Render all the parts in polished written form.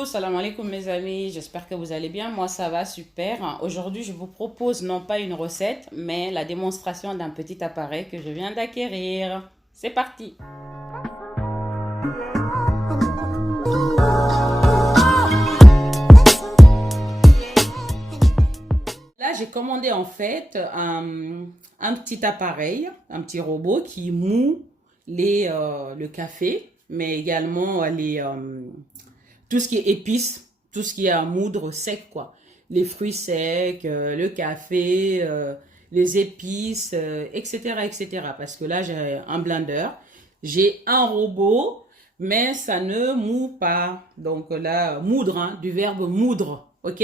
Bonjour, salam alaikum mes amis, j'espère que vous allez bien, moi ça va super. Aujourd'hui je vous propose non pas une recette, mais la démonstration d'un petit appareil que je viens d'acquérir. C'est parti! Là j'ai commandé en fait un petit appareil, un petit robot qui moud le café, mais également tout ce qui est épices, tout ce qui est à moudre sec, quoi. Les fruits secs, le café, les épices, etc., etc. Parce que là, j'ai un blender, j'ai un robot, mais ça ne moud pas. Donc là, moudre, hein, du verbe moudre, ok?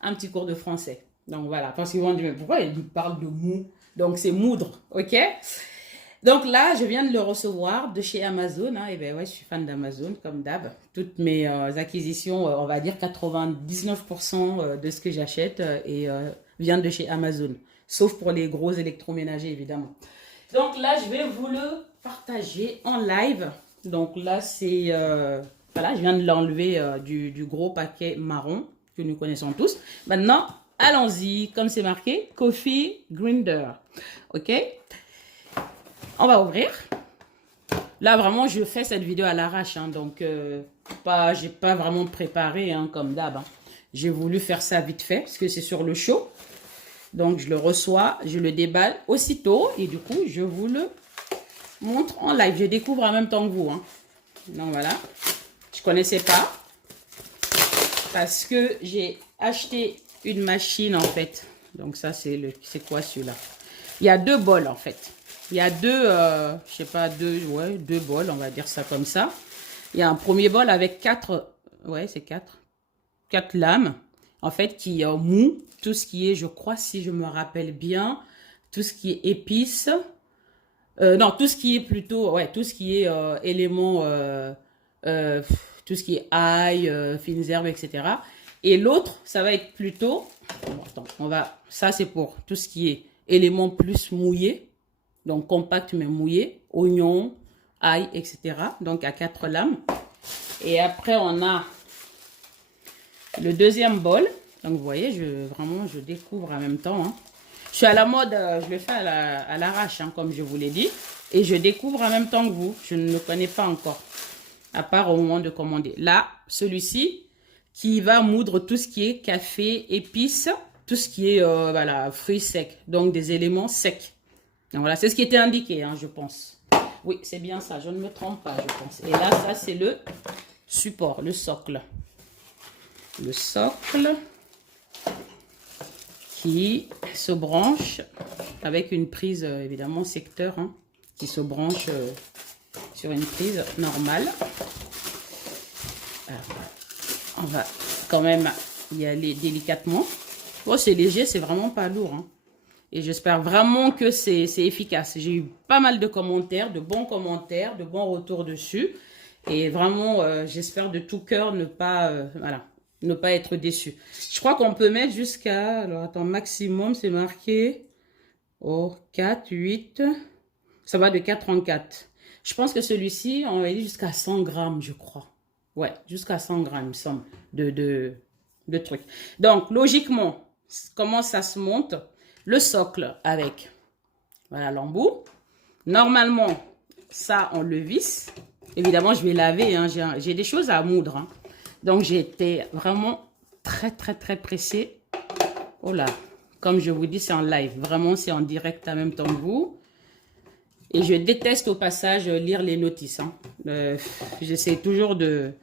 Un petit cours de français. Donc voilà, parce qu'ils vont dire, mais pourquoi ils parlent de mou? Donc c'est moudre, ok? Donc là, je viens de le recevoir de chez Amazon. Hein, et ben ouais, je suis fan d'Amazon, comme d'hab. Toutes mes acquisitions, on va dire 99% de ce que j'achète vient de chez Amazon. Sauf pour les gros électroménagers, évidemment. Donc là, je vais vous le partager en live. Donc là, c'est... voilà, je viens de l'enlever du gros paquet marron que nous connaissons tous. Maintenant, allons-y. Comme c'est marqué, Coffee Grinder. OK? On va ouvrir. Là, vraiment, je fais cette vidéo à l'arrache. Hein, donc, j'ai pas vraiment préparé hein, comme d'hab. Hein. J'ai voulu faire ça vite fait parce que c'est sur le chaud. Donc, je le reçois, je le déballe aussitôt. Et du coup, je vous le montre en live. Je découvre en même temps que vous. Hein. Donc, voilà. Je connaissais pas. Parce que j'ai acheté une machine, en fait. Donc, ça, c'est quoi celui-là? Il y a deux bols, en fait. Il y a deux, je sais pas, deux bols, on va dire ça comme ça. Il y a un premier bol avec quatre lames, en fait, qui mou tout ce qui est, je crois, si je me rappelle bien, tout ce qui est épices. Non, tout ce qui est plutôt, ouais, tout ce qui est éléments, tout ce qui est ail, fines herbes, etc. Et l'autre, ça va être plutôt, attends, ça c'est pour tout ce qui est éléments plus mouillés. Donc, compact mais mouillé, oignon, ail, etc. Donc, à 4 lames. Et après, on a le deuxième bol. Donc, vous voyez, je découvre en même temps. Hein. Je suis à la mode, je le fais à l'arrache, hein, comme je vous l'ai dit. Et je découvre en même temps que vous. Je ne le connais pas encore, à part au moment de commander. Là, celui-ci, qui va moudre tout ce qui est café, épices, tout ce qui est voilà, fruits secs. Donc, des éléments secs. Donc voilà, c'est ce qui était indiqué, hein, je pense. Oui, c'est bien ça, je ne me trompe pas, je pense. Et là, ça, c'est le support, le socle. Le socle qui se branche avec une prise, évidemment, secteur, hein, qui se branche sur une prise normale. Alors, on va quand même y aller délicatement. Bon, c'est léger, c'est vraiment pas lourd, hein. Et j'espère vraiment que c'est efficace. J'ai eu pas mal de commentaires, de bons retours dessus. Et vraiment, j'espère de tout cœur ne pas être déçu. Je crois qu'on peut mettre jusqu'à, alors attends, maximum, c'est marqué, 4, 8, ça va de 4 en 4. Je pense que celui-ci, on va dire jusqu'à 100 grammes, je crois. Ouais, jusqu'à 100 grammes, il me semble, de trucs. Donc, logiquement, comment ça se monte? Le socle avec, voilà, l'embout. Normalement, ça, on le visse. Évidemment, je vais laver, hein, j'ai des choses à moudre. Hein. Donc, j'ai été vraiment très, très, très pressée. Oh là, comme je vous dis, c'est en live. Vraiment, c'est en direct en même temps que vous. Et je déteste au passage lire les notices. Hein. J'essaie toujours de...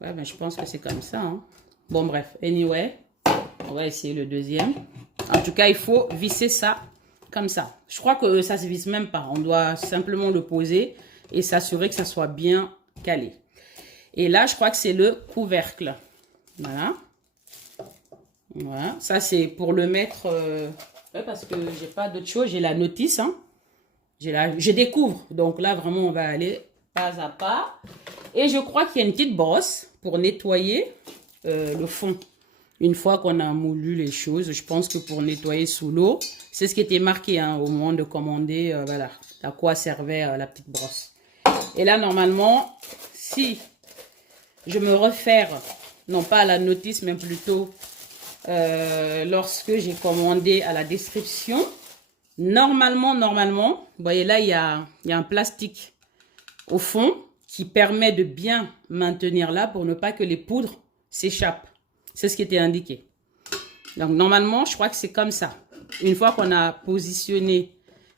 Ouais, ben, je pense que c'est comme ça. Hein. Bon, bref. Anyway, on va essayer le deuxième. En tout cas, il faut visser ça comme ça. Je crois que ça ne se visse même pas. On doit simplement le poser et s'assurer que ça soit bien calé. Et là, je crois que c'est le couvercle. Voilà. Voilà. Ça, c'est pour le mettre... parce que je n'ai pas d'autre chose. J'ai la notice. Hein. Je découvre. Donc là, vraiment, on va aller pas à pas. Et je crois qu'il y a une petite brosse pour nettoyer le fond. Une fois qu'on a moulu les choses, je pense que pour nettoyer sous l'eau, c'est ce qui était marqué hein, au moment de commander, voilà, à quoi servait la petite brosse. Et là, normalement, si je me réfère non pas à la notice, mais plutôt lorsque j'ai commandé à la description. Normalement, vous voyez là, il y a un plastique au fond qui permet de bien maintenir là pour ne pas que les poudres s'échappent. C'est ce qui était indiqué. Donc, normalement, je crois que c'est comme ça. Une fois qu'on a positionné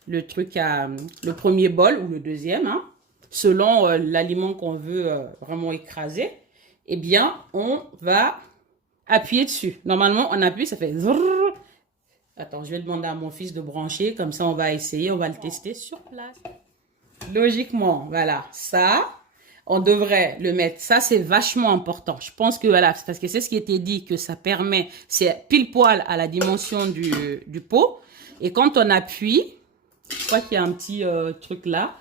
le truc le premier bol ou le deuxième, hein, selon l'aliment qu'on veut vraiment écraser, eh bien, on va appuyer dessus. Normalement, on appuie, ça fait zrrr. Attends, je vais demander à mon fils de brancher. Comme ça, on va essayer, on va le tester sur place. Logiquement, voilà, ça, on devrait le mettre. Ça, c'est vachement important. Je pense que, voilà, parce que c'est ce qui était dit, que ça permet, c'est pile poil à la dimension du pot. Et quand on appuie, je crois qu'il y a un petit truc là.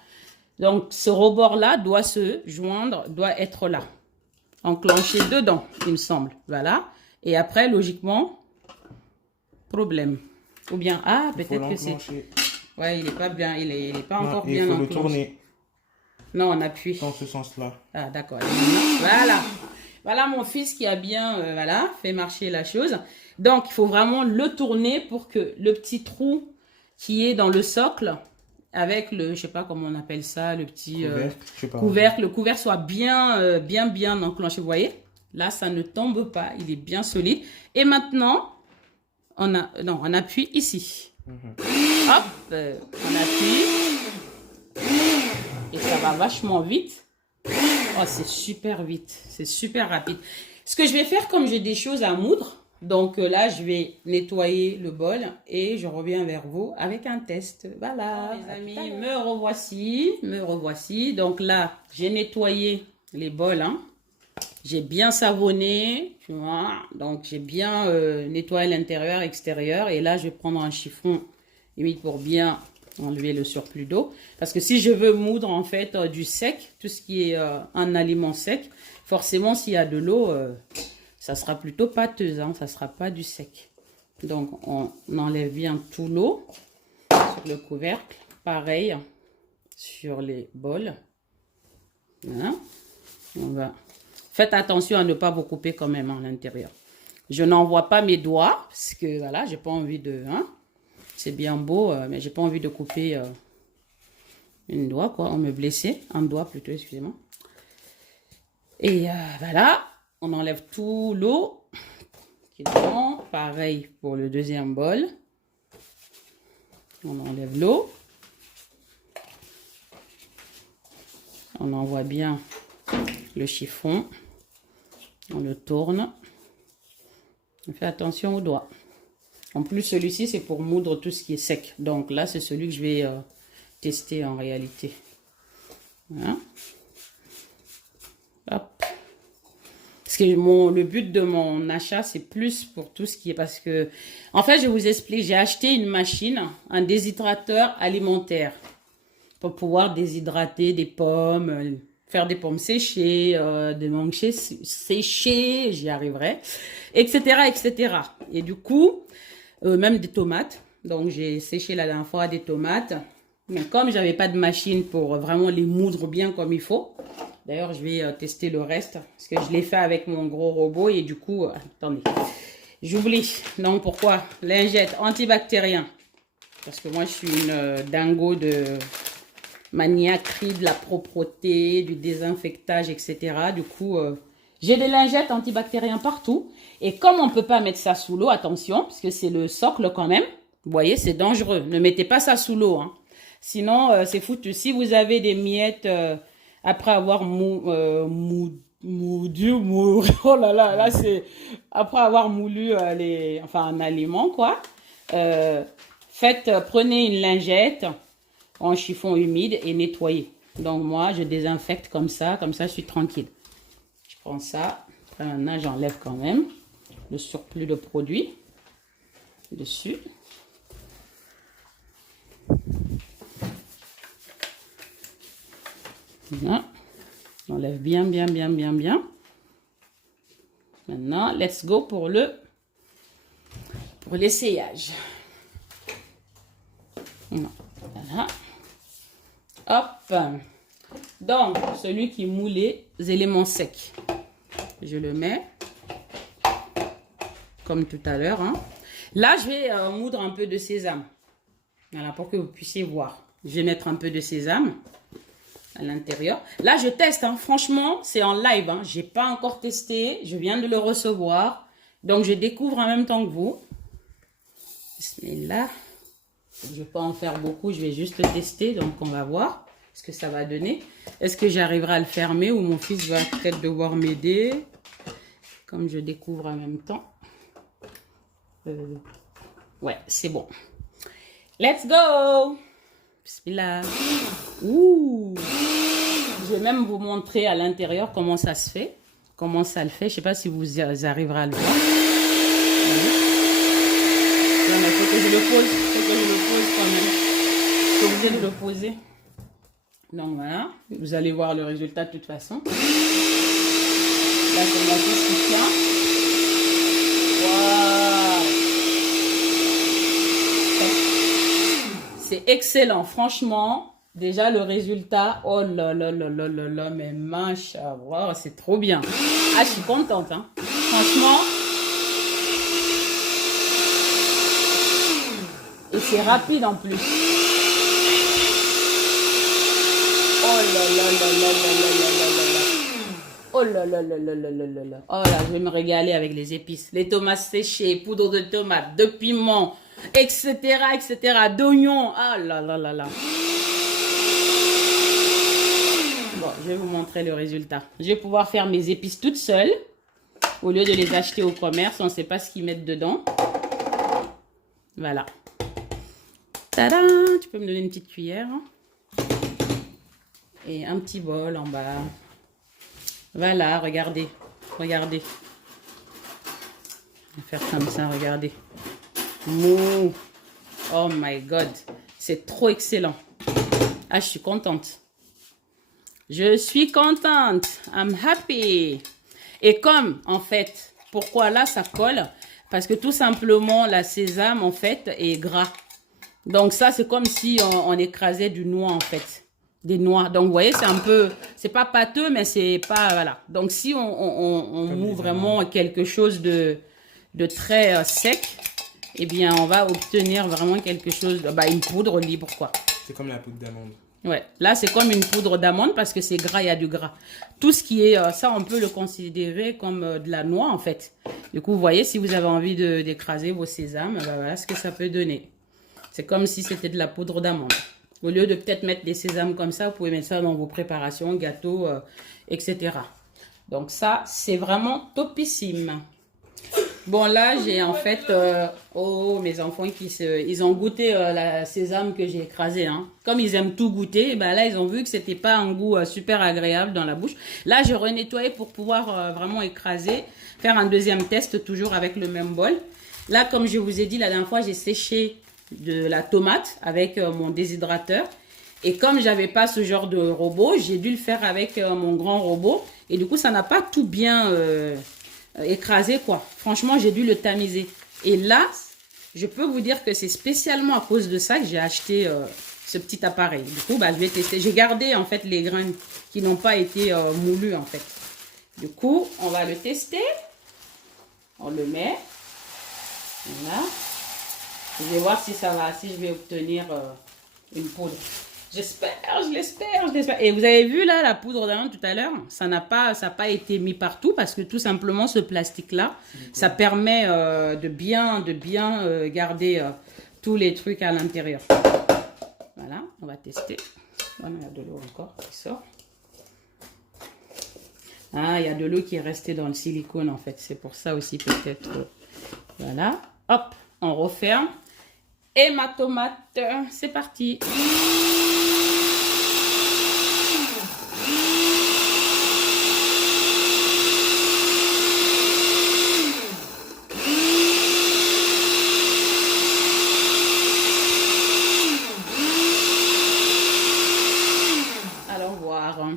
Donc, ce rebord-là doit se joindre, doit être là. Enclenché dedans, il me semble. Voilà. Et après, logiquement, problème. Ou bien, ah, peut-être que c'est... Ouais, il n'est pas bien, il est pas encore bien enclenché. Il faut le tourner. Non, on appuie. Dans ce sens-là. Ah, d'accord. Voilà. Voilà mon fils qui a bien voilà, fait marcher la chose. Donc, il faut vraiment le tourner pour que le petit trou qui est dans le socle, avec le, je sais pas comment on appelle ça, le petit couvercle, le couvercle soit bien, bien enclenché. Vous voyez? Là, ça ne tombe pas. Il est bien solide. Et maintenant, on appuie ici. Hop, on appuie. Et ça va vachement vite. Oh, c'est super vite. C'est super rapide. Ce que je vais faire, comme j'ai des choses à moudre, donc là, je vais nettoyer le bol et je reviens vers vous avec un test. Voilà, mes amis, me revoici. Donc là, j'ai nettoyé les bols, hein. J'ai bien savonné, tu vois. Donc, j'ai bien nettoyé l'intérieur, extérieur. Et là, je vais prendre un chiffon limite pour bien enlever le surplus d'eau. Parce que si je veux moudre, en fait, du sec, tout ce qui est un aliment sec, forcément, s'il y a de l'eau, ça sera plutôt pâteuse, hein, ça ne sera pas du sec. Donc, on enlève bien tout l'eau sur le couvercle. Pareil sur les bols. Voilà. On va... Faites attention à ne pas vous couper quand même à l'intérieur. Je n'envoie pas mes doigts parce que voilà, j'ai pas envie de... Hein, c'est bien beau, mais j'ai pas envie de couper une doigt, quoi. On me blessait. Un doigt plutôt, excusez-moi. Et voilà, on enlève tout l'eau qui est dedans. Pareil pour le deuxième bol. On enlève l'eau. On envoie bien le chiffon. On le tourne. On fait attention aux doigts. En plus, celui-ci, c'est pour moudre tout ce qui est sec. Donc là, c'est celui que je vais tester en réalité. Voilà. Hop. Parce que le but de mon achat, c'est plus pour tout ce qui est... Parce que, en fait, je vous explique, j'ai acheté une machine, un déshydrateur alimentaire. Pour pouvoir déshydrater des pommes, faire des pommes séchées, des mangues séchées, j'y arriverai, etc., etc. Et du coup, même des tomates. Donc, j'ai séché la dernière fois des tomates. Mais comme j'avais pas de machine pour vraiment les moudre bien comme il faut, d'ailleurs, je vais tester le reste. Parce que je l'ai fait avec mon gros robot et du coup, attendez, j'oublie. Donc, pourquoi? Lingette antibactérien. Parce que moi, je suis une dingo de... maniaquerie de la propreté, du désinfectage, etc. Du coup, j'ai des lingettes antibactériens partout. Et comme on ne peut pas mettre ça sous l'eau, attention, parce que c'est le socle quand même. Vous voyez, c'est dangereux. Ne mettez pas ça sous l'eau. Hein. Sinon, c'est foutu. Si vous avez des miettes après avoir oh là là, là c'est après avoir moulu un aliment, quoi. Prenez une lingette en chiffon humide et nettoyer. Donc moi, je désinfecte comme ça je suis tranquille. Je prends ça, après maintenant j'enlève quand même le surplus de produit dessus. Voilà. J'enlève bien. Maintenant, let's go pour l'essayage. Voilà. Hop. Donc, celui qui moule les éléments secs. Je le mets. comme tout à l'heure. Hein. Là, je vais moudre un peu de sésame. Voilà, pour que vous puissiez voir. Je vais mettre un peu de sésame à l'intérieur. Là, je teste. Hein. Franchement, c'est en live. Hein. Je n'ai pas encore testé. Je viens de le recevoir. Donc, je découvre en même temps que vous. Bismillah. Je ne vais pas en faire beaucoup. Je vais juste tester. Donc, on va voir ce que ça va donner. Est-ce que j'arriverai à le fermer ou mon fils va peut-être devoir m'aider? Comme je découvre en même temps. Ouais, c'est bon. Let's go! Bismillah. Ouh! Je vais même vous montrer à l'intérieur comment ça se fait. Comment ça le fait. Je ne sais pas si vous arriverez à le voir. Non, mais il faut que je le pose. Il faut que je le pose quand même. Je suis obligée de le poser. Donc voilà. Vous allez voir le résultat de toute façon. Là, c'est mon fils qui tient. Waouh! C'est excellent, franchement. Déjà, le résultat, oh là là là là là là, mais machallah, c'est trop bien. Ah, je suis contente, hein. Franchement. Et c'est rapide en plus. Oh là là là là là là là là là. Oh là là là là là là là là. Oh là, je vais me régaler avec les épices. Les tomates séchées, poudre de tomate, de piment, etc., d'oignons. Ah là là là là. Bon, je vais vous montrer le résultat. Je vais pouvoir faire mes épices toute seule. Au lieu de les acheter au commerce, on ne sait pas ce qu'ils mettent dedans. Voilà. Tada! Tu peux me donner une petite cuillère. Et un petit bol en bas. Voilà, regardez. Regardez. On va faire comme ça, regardez. Mouh. Oh my God. C'est trop excellent. Ah, je suis contente. Je suis contente. I'm happy. Et comme, en fait, pourquoi là, ça colle? Parce que tout simplement, la sésame, en fait, est gras. Donc ça, c'est comme si on écrasait du noix, en fait. Des noix. Donc, vous voyez, c'est un peu... C'est pas pâteux, mais c'est pas... Voilà. Donc, si on moue vraiment quelque chose de très sec, eh bien, on va obtenir vraiment quelque chose... Bah, une poudre libre, quoi. C'est comme la poudre d'amande. Ouais. Là, c'est comme une poudre d'amande parce que c'est gras, il y a du gras. Tout ce qui est... ça, on peut le considérer comme de la noix, en fait. Du coup, vous voyez, si vous avez envie d'écraser vos sésames, bah, voilà ce que ça peut donner. C'est comme si c'était de la poudre d'amande. Au lieu de peut-être mettre des sésames comme ça, vous pouvez mettre ça dans vos préparations, gâteaux, etc. Donc ça, c'est vraiment topissime. Bon, là, j'ai en fait... oh, mes enfants, ils ont goûté la sésame que j'ai écrasée. Hein. Comme ils aiment tout goûter, ben là, ils ont vu que c'était pas un goût super agréable dans la bouche. Là, je renettoyé pour pouvoir vraiment écraser, faire un deuxième test, toujours avec le même bol. Là, comme je vous ai dit, la dernière fois, j'ai séché de la tomate avec mon déshydrateur. Et comme j'avais pas ce genre de robot, j'ai dû le faire avec mon grand robot. Et du coup, ça n'a pas tout bien écrasé, quoi. Franchement, j'ai dû le tamiser. Et là, je peux vous dire que c'est spécialement à cause de ça que j'ai acheté ce petit appareil. Du coup, bah, je vais tester. J'ai gardé, en fait, les grains qui n'ont pas été moulus, en fait. Du coup, on va le tester. On le met. Voilà. Je vais voir si ça va, si je vais obtenir une poudre. J'espère, je l'espère. Et vous avez vu là, la poudre d'amande tout à l'heure, ça n'a pas été mis partout parce que tout simplement ce plastique-là, ça permet de bien garder tous les trucs à l'intérieur. Voilà, on va tester. Voilà, il y a de l'eau encore qui sort. Ah, il y a de l'eau qui est restée dans le silicone en fait. C'est pour ça aussi peut-être. Voilà, hop, on referme. Et ma tomate, c'est parti. Allons voir.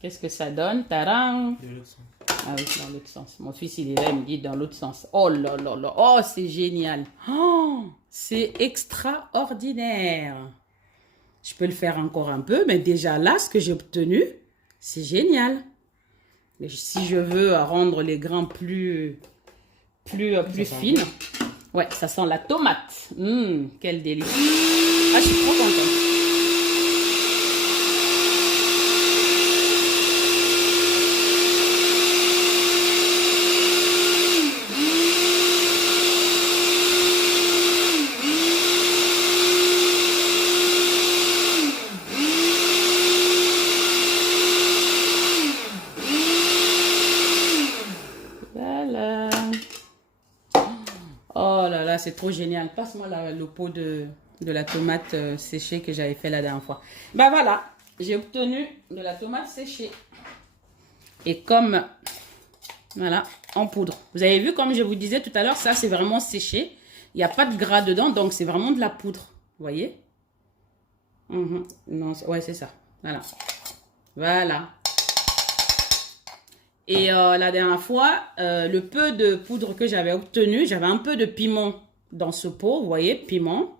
Qu'est-ce que ça donne? Tadam! Ah oui, dans l'autre sens. Mon fils, il est là, il me dit dans l'autre sens. Oh là là là. Oh, c'est génial. Oh, c'est extraordinaire. Je peux le faire encore un peu, mais déjà là, ce que j'ai obtenu, c'est génial. Et si je veux rendre les grains plus plus fine. Ouais, ça sent la tomate. Quel délice. Ah, je suis trop contente. Voilà. Oh là là, c'est trop génial. Passe-moi le pot de la tomate séchée que j'avais fait la dernière fois. Ben voilà, j'ai obtenu de la tomate séchée. Et comme, voilà, en poudre. Vous avez vu, comme je vous disais tout à l'heure, ça c'est vraiment séché. Il n'y a pas de gras dedans, donc c'est vraiment de la poudre. Vous voyez? Non, ouais, c'est ça. Voilà. Voilà. Et la dernière fois, le peu de poudre que j'avais obtenu, j'avais un peu de piment dans ce pot, vous voyez, piment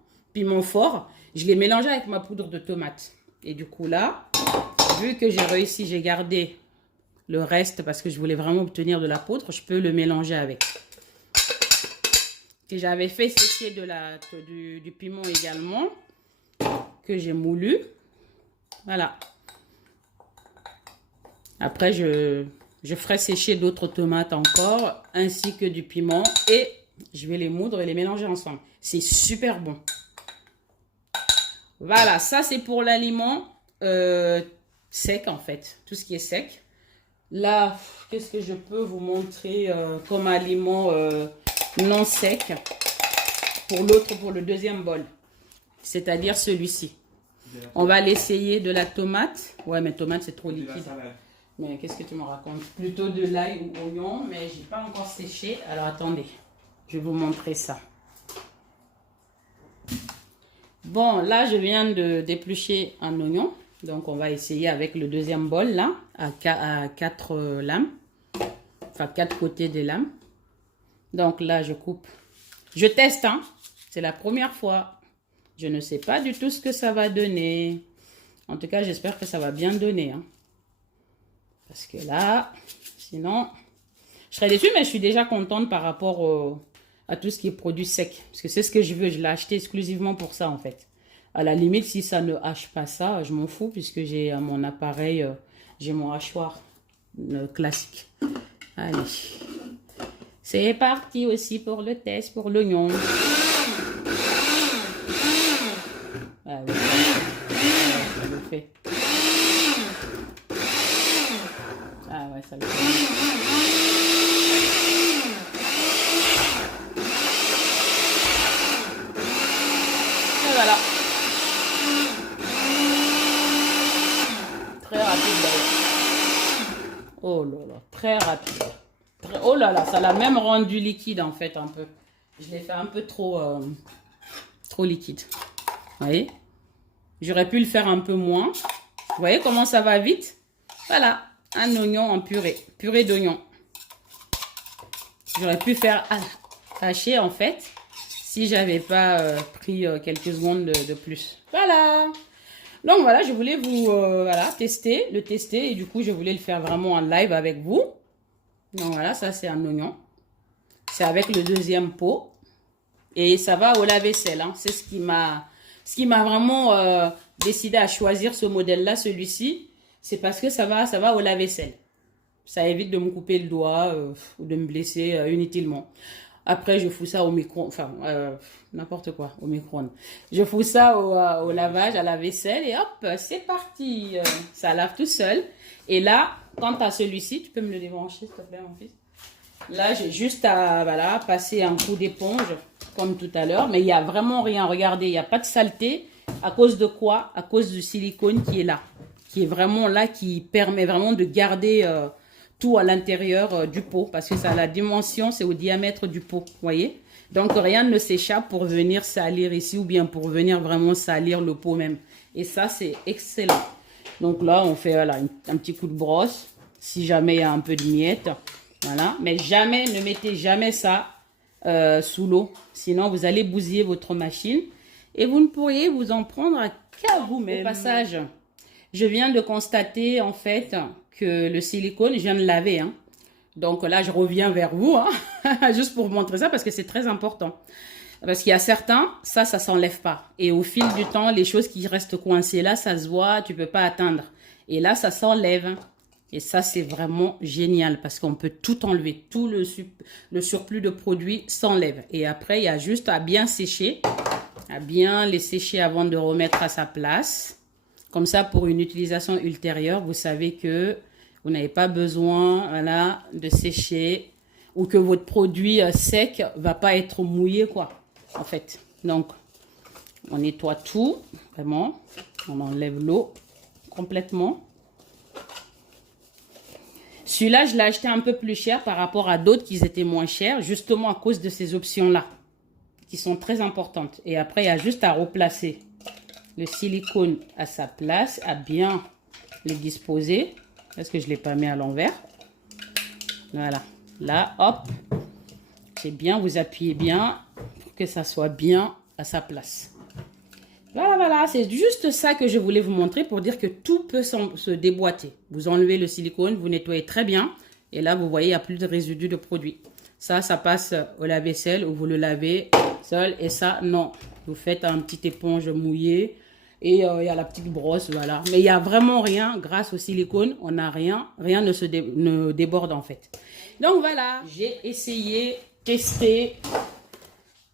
fort. Je l'ai mélangé avec ma poudre de tomate. Et du coup là, vu que j'ai réussi, j'ai gardé le reste parce que je voulais vraiment obtenir de la poudre, je peux le mélanger avec. Et j'avais fait sécher du piment également, que j'ai moulu. Voilà. Après, je ferai sécher d'autres tomates encore, ainsi que du piment. Et je vais les moudre et les mélanger ensemble. C'est super bon. Voilà, ça c'est pour l'aliment sec en fait. Tout ce qui est sec. Là, qu'est-ce que je peux vous montrer comme aliment non sec pour le deuxième bol. C'est-à-dire celui-ci. On va l'essayer de la tomate. Ouais, mais tomate c'est trop liquide. Mais qu'est-ce que tu me racontes? Plutôt de l'ail ou oignon, mais j'ai pas encore séché. Alors attendez, je vais vous montrer ça. Bon, là je viens de d'éplucher un oignon. Donc on va essayer avec le deuxième bol là, à 4 lames. Enfin 4 côtés des lames. Donc là je coupe. Je teste, hein. C'est la première fois. Je ne sais pas du tout ce que ça va donner. En tout cas, j'espère que ça va bien donner, hein. Parce que là, sinon, je serais déçue, mais je suis déjà contente par rapport à tout ce qui est produit sec. Parce que c'est ce que je veux. Je l'ai acheté exclusivement pour ça, en fait. À la limite, si ça ne hache pas ça, je m'en fous, puisque j'ai mon appareil, j'ai mon hachoir classique. Allez. C'est parti aussi pour le test, pour l'oignon. Ah oui, ça le fait. Ah ouais, ça le fait. Et voilà. Très rapide d'ailleurs. Oh là là, très rapide. Oh là là, ça l'a même rendu liquide en fait un peu. Je l'ai fait un peu trop liquide. Vous voyez? J'aurais pu le faire un peu moins. Vous voyez comment ça va vite? Voilà, un oignon en purée. Purée d'oignon. J'aurais pu faire hacher en fait si j'avais pas pris quelques secondes de plus. Voilà. Donc voilà, je voulais vous tester et du coup je voulais le faire vraiment en live avec vous. Donc voilà, ça c'est un oignon. C'est avec le deuxième pot. Et ça va au lave-vaisselle. Hein. C'est ce qui m'a vraiment décidé à choisir ce modèle-là, celui-ci. C'est parce que ça va au lave-vaisselle. Ça évite de me couper le doigt ou de me blesser inutilement. Après, je fous ça au micro, enfin, n'importe quoi, au micro-ondes. Je fous ça au lavage, à la vaisselle et hop, c'est parti. Ça lave tout seul. Et là, quant à celui-ci, tu peux me le débrancher, s'il te plaît, mon fils. Là, j'ai juste à passer un coup d'éponge, comme tout à l'heure. Mais il n'y a vraiment rien. Regardez, il n'y a pas de saleté. À cause de quoi? À cause du silicone qui est là. Qui est vraiment là, qui permet vraiment de garder tout à l'intérieur du pot. Parce que ça a la dimension, c'est au diamètre du pot. Vous voyez? Donc, rien ne s'échappe pour venir salir ici ou bien pour venir vraiment salir le pot même. Et ça, c'est excellent. Donc là, on fait voilà, un petit coup de brosse. Si jamais il y a un peu de miettes. Voilà. Mais jamais, ne mettez jamais ça sous l'eau. Sinon, vous allez bousiller votre machine. Et vous ne pourriez vous en prendre qu'à vous-même. Au passage, je viens de constater en fait que le silicone, je viens de laver. Hein. Donc là, je reviens vers vous, hein, juste pour vous montrer ça parce que c'est très important. Parce qu'il y a certains, ça s'enlève pas. Et au fil du temps, les choses qui restent coincées là, ça se voit, tu peux pas atteindre. Et là, ça s'enlève. Et ça, c'est vraiment génial parce qu'on peut tout enlever. Tout le surplus de produits s'enlève. Et après, il y a juste à bien sécher, à bien les sécher avant de remettre à sa place. Comme ça, pour une utilisation ultérieure, vous savez que vous n'avez pas besoin, voilà, de sécher ou que votre produit sec va pas être mouillé, quoi, en fait. Donc, on nettoie tout, vraiment. On enlève l'eau complètement. Celui-là, je l'ai acheté un peu plus cher par rapport à d'autres qui étaient moins chers, justement à cause de ces options-là, qui sont très importantes. Et après, il y a juste à replacer le silicone à sa place, à bien les disposer. Parce que je ne l'ai pas mis à l'envers. Voilà. Là, hop. C'est bien, vous appuyez bien pour que ça soit bien à sa place. Voilà, voilà. C'est juste ça que je voulais vous montrer pour dire que tout peut se déboîter. Vous enlevez le silicone, vous nettoyez très bien. Et là, vous voyez, il n'y a plus de résidus de produit. Ça passe au lave-vaisselle où vous le lavez seul. Et ça, non. Vous faites un petit éponge mouillée. Et il y a la petite brosse, voilà. Mais il n'y a vraiment rien, grâce au silicone, on n'a rien. Rien ne déborde en fait. Donc voilà, j'ai essayé, testé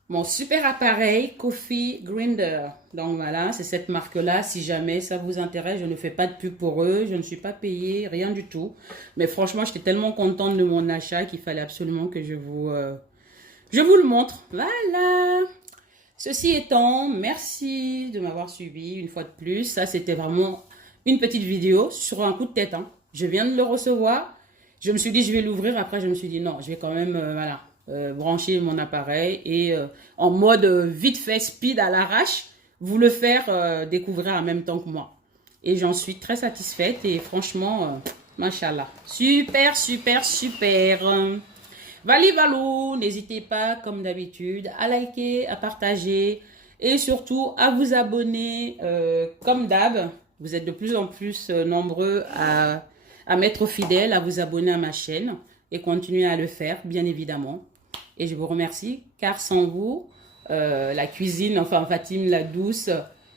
mon super appareil Coffee Grinder. Donc voilà, c'est cette marque-là. Si jamais ça vous intéresse, je ne fais pas de pub pour eux. Je ne suis pas payée, rien du tout. Mais franchement, j'étais tellement contente de mon achat qu'il fallait absolument que je vous le montre. Voilà. Ceci étant, merci de m'avoir suivi une fois de plus. Ça, c'était vraiment une petite vidéo sur un coup de tête, hein. Je viens de le recevoir. Je me suis dit, je vais l'ouvrir. Après, je me suis dit, non, je vais quand même voilà, brancher mon appareil et en mode vite fait, speed à l'arrache, vous le faire découvrir en même temps que moi. Et j'en suis très satisfaite et franchement, machallah. Super, super, super. Vali valou, n'hésitez pas comme d'habitude à liker, à partager et surtout à vous abonner comme d'hab. Vous êtes de plus en plus nombreux à m'être fidèles, à vous abonner à ma chaîne et continuer à le faire bien évidemment. Et je vous remercie car sans vous, la cuisine, enfin Fatim la douce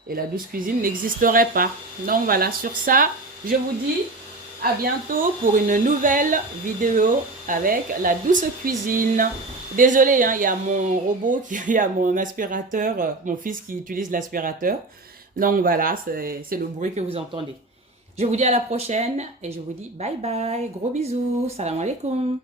et la douce cuisine n'existerait pas. Donc voilà, sur ça, je vous dis à bientôt pour une nouvelle vidéo avec la douce cuisine. Désolée, hein, il y a mon robot, il y a mon aspirateur, mon fils qui utilise l'aspirateur. Donc voilà, c'est le bruit que vous entendez. Je vous dis à la prochaine et je vous dis bye bye, gros bisous, salam alaikum.